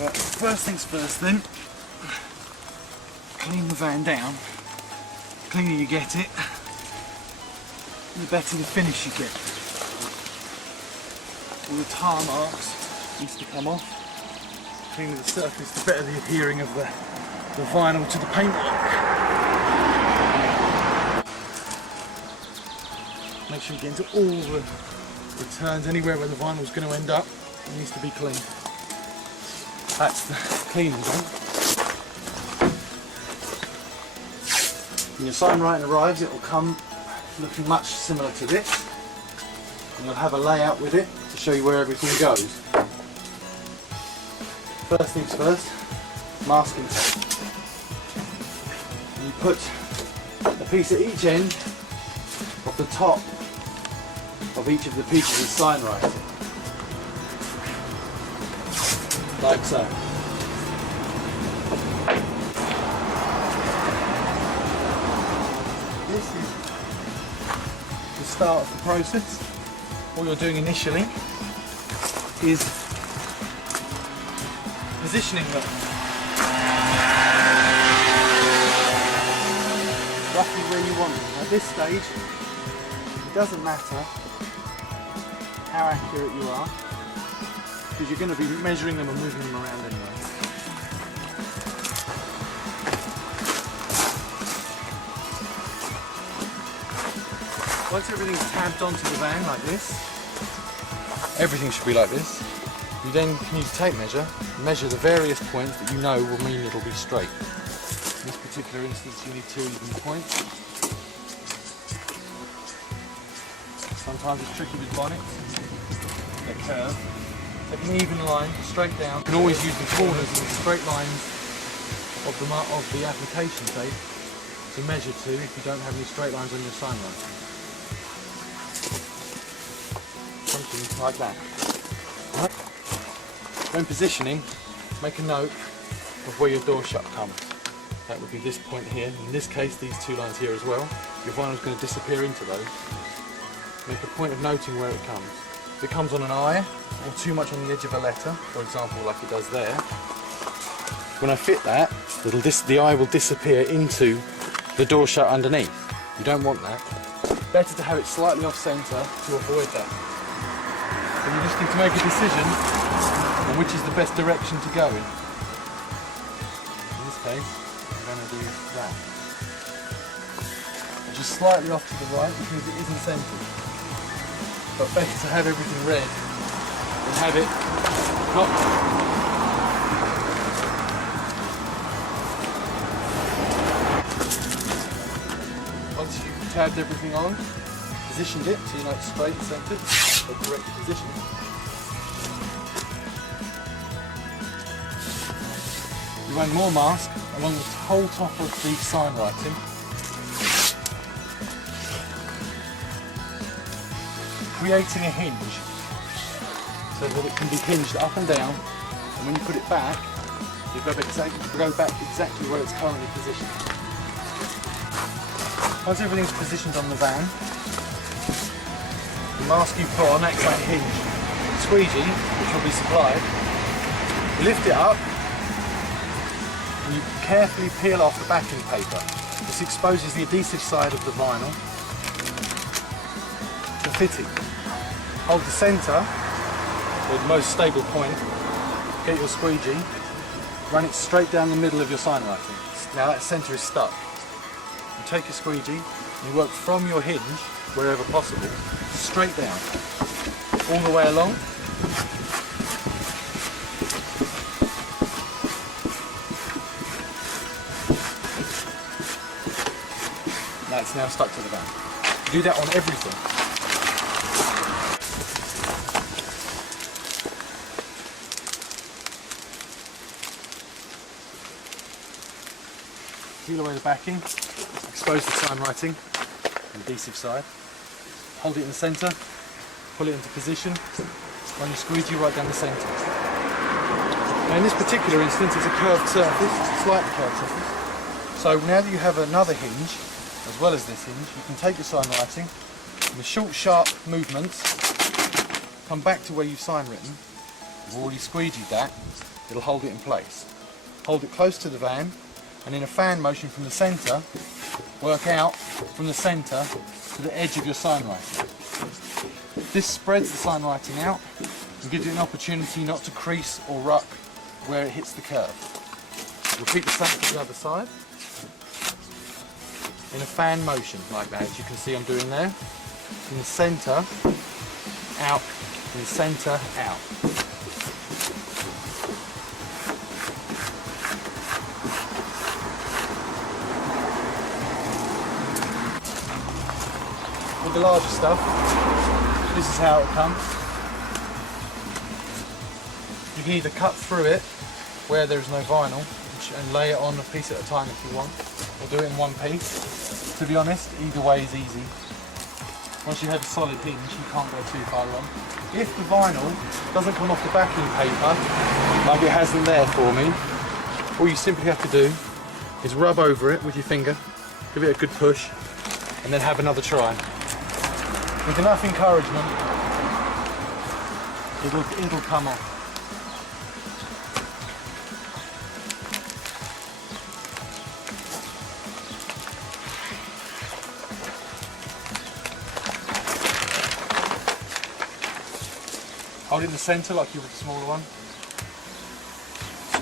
But first things first then, clean the van down. The cleaner you get it, the better the finish you get. All the tar marks needs to come off. The cleaner the surface, the better the adhering of the vinyl to the paintwork. Make sure you get into all the turns, anywhere where the vinyl is going to end up, it needs to be clean. That's the cleaning done. When your sign writing arrives, it will come looking much similar to this. And you'll have a layout with it to show you where everything goes. First things first, masking tape. You put a piece at each end of the top of each of the pieces of sign writing. Like so. This is the start of the process. What you're doing initially is positioning them roughly where you want them. At this stage, it doesn't matter how accurate you are, because you're going to be measuring them and moving them around anyway. Once everything's tabbed onto the van like this, everything should be like this, you then can use a tape measure, measure the various points that you know will mean it'll be straight. In this particular instance you need 2 even points. Sometimes it's tricky with bonnets, they curve. Take an even line, straight down. You can always use the corners and the straight lines of the application tape to measure to if you don't have any straight lines on your sign line. Something like that. When positioning, make a note of where your door shut comes. That would be this point here. In this case, these 2 lines here as well. Your vinyl is going to disappear into those. Make a point of noting where it comes. If it comes on an eye, or too much on the edge of a letter, for example like it does there, when I fit that, the eye will disappear into the door shut underneath. You don't want that. Better to have it slightly off centre to avoid that. So you just need to make a decision on which is the best direction to go in. In this case, I'm going to do that. Just slightly off to the right, which means it isn't centred. But better to have everything red than have it not. Once you've tabbed everything on, positioned it so you know it's straight and centred, or correctly positioned. You run more mask along the whole top of the sign writing. Creating a hinge so that it can be hinged up and down, and when you put it back, you go back exactly where it's currently positioned. Once everything's positioned on the van, the mask you put on acts like a hinge. The squeegee, which will be supplied, you lift it up and you carefully peel off the backing paper. This exposes the adhesive side of the vinyl to fitting. Hold the centre, or the most stable point, get your squeegee, run it straight down the middle of your sign writing. Now that centre is stuck. You take your squeegee, and you work from your hinge, wherever possible, straight down, all the way along. That's now stuck to the van. You do that on everything. Peel away the backing, expose the sign writing, adhesive side, hold it in the centre, pull it into position, run your squeegee right down the centre. Now in this particular instance it's a curved surface, it's a slightly curved surface. So now that you have another hinge, as well as this hinge, you can take your sign writing, and with short sharp movements, come back to where you've sign written. You've already squeegeed that, it'll hold it in place. Hold it close to the van, and in a fan motion from the centre, work out from the centre to the edge of your sign writing. This spreads the sign writing out and gives you an opportunity not to crease or ruck where it hits the curve. Repeat the same to the other side. In a fan motion like that, as you can see I'm doing there. In the centre, out, in the centre, out. With the larger stuff, this is how it comes. You can either cut through it where there is no vinyl and lay it on a piece at a time if you want, or do it in one piece. To be honest, either way is easy. Once you have a solid hinge, you can't go too far wrong. If the vinyl doesn't come off the backing paper, like it hasn't there for me, all you simply have to do is rub over it with your finger, give it a good push, and then have another try. With enough encouragement, it'll come off. Hold it in the centre like you would the smaller one.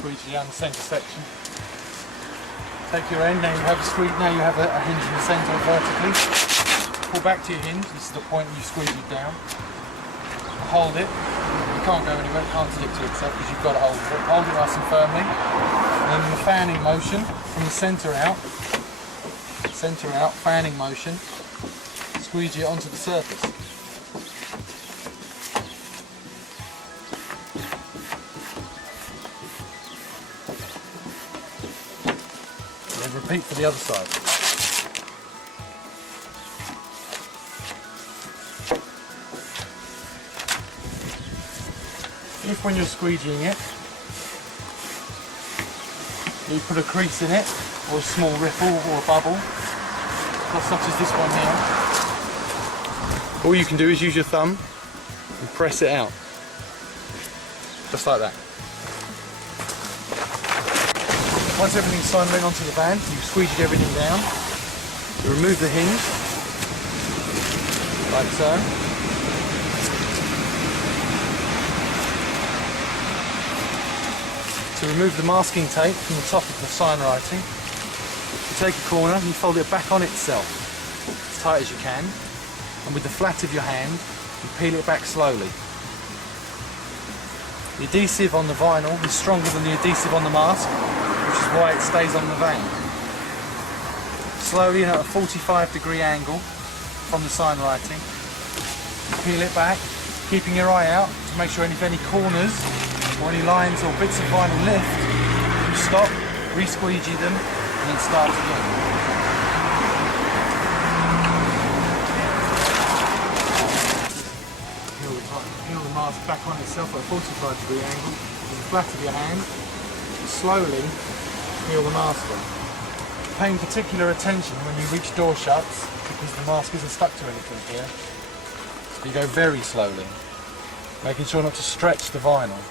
Squeeze it down the centre section. Take your end, now you have a hinge in the centre vertically. Pull back to your hinge, this is the point you squeeze it down. Hold it. You can't go anywhere, it can't stick to itself because you've got to hold it. Hold it nice and firmly. And then in the fanning motion, from the centre out, fanning motion, squeeze it onto the surface. And then repeat for the other side. If when you're squeegeeing it, you put a crease in it, or a small ripple or a bubble, such as this one here, all you can do is use your thumb and press it out. Just like that. Once everything's signed in onto the van, you squeegee everything down, you remove the hinge, like so. To remove the masking tape from the top of the sign writing, you take a corner and you fold it back on itself, as tight as you can, and with the flat of your hand, you peel it back slowly. The adhesive on the vinyl is stronger than the adhesive on the mask, which is why it stays on the van. Slowly and at a 45-degree angle from the sign writing, peel it back, keeping your eye out to make sure if any corners or any lines or bits of vinyl lift, you stop, re-squeegee them, and then start again. Peel the mask back on itself at a 45-degree angle, with the flat of your hand, slowly peel the mask on. Paying particular attention when you reach door shuts, because the mask isn't stuck to anything here. So you go very slowly, making sure not to stretch the vinyl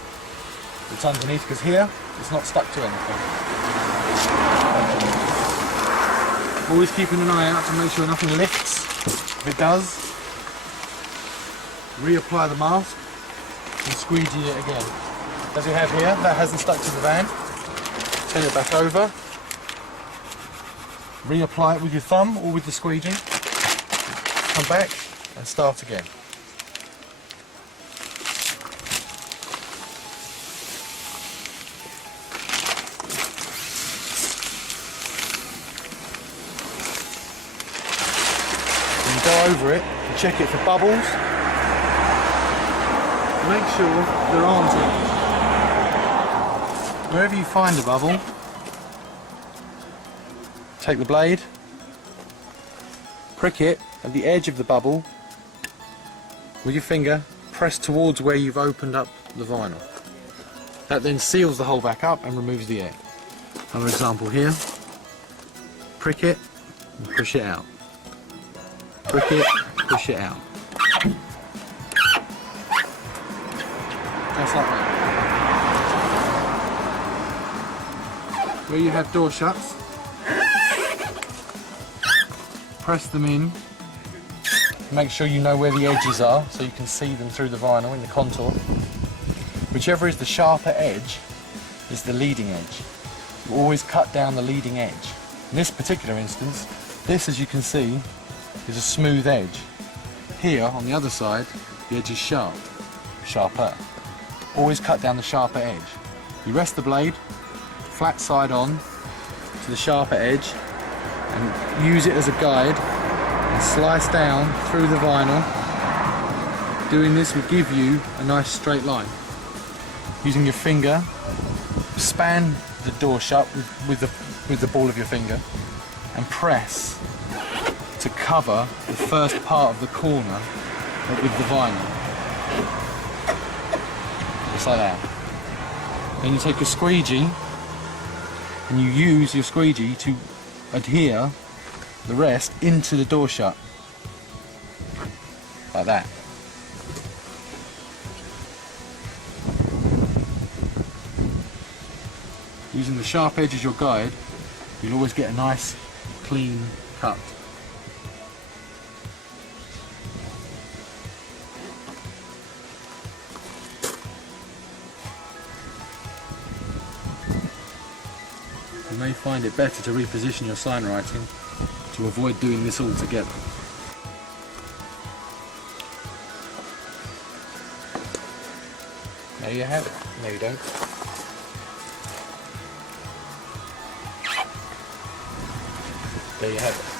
that's underneath, because here it's not stuck to anything. Always keeping an eye out to make sure nothing lifts. If it does, reapply the mask and squeegee it again. As you have here, that hasn't stuck to the van. Turn it back over, reapply it with your thumb or with the squeegee, come back and start again. Go over it and check it for bubbles. Make sure there aren't any. Wherever you find a bubble, take the blade, prick it at the edge of the bubble with your finger, press towards where you've opened up the vinyl. That then seals the hole back up and removes the air. Another example here, prick it and push it out. Prick it, push it out. Just like that. where you have door shuts, press them in. Make sure you know where the edges are so you can see them through the vinyl in the contour. Whichever is the sharper edge is the leading edge. You always cut down the leading edge. In this particular instance, this, as you can see, is a smooth edge. Here on the other side, the edge is sharper. Always cut down the sharper edge. You rest the blade flat side on to the sharper edge and use it as a guide and slice down through the vinyl. Doing this will give you a nice straight line. Using your finger, span the door shut with the ball of your finger and press to cover the first part of the corner with the vinyl. Just like that. Then you take a squeegee and you use your squeegee to adhere the rest into the door shut. Like that. Using the sharp edge as your guide, you'll always get a nice, clean cut. You may find it better to reposition your sign writing to avoid doing this all together. There you have it. No, you don't. There you have it.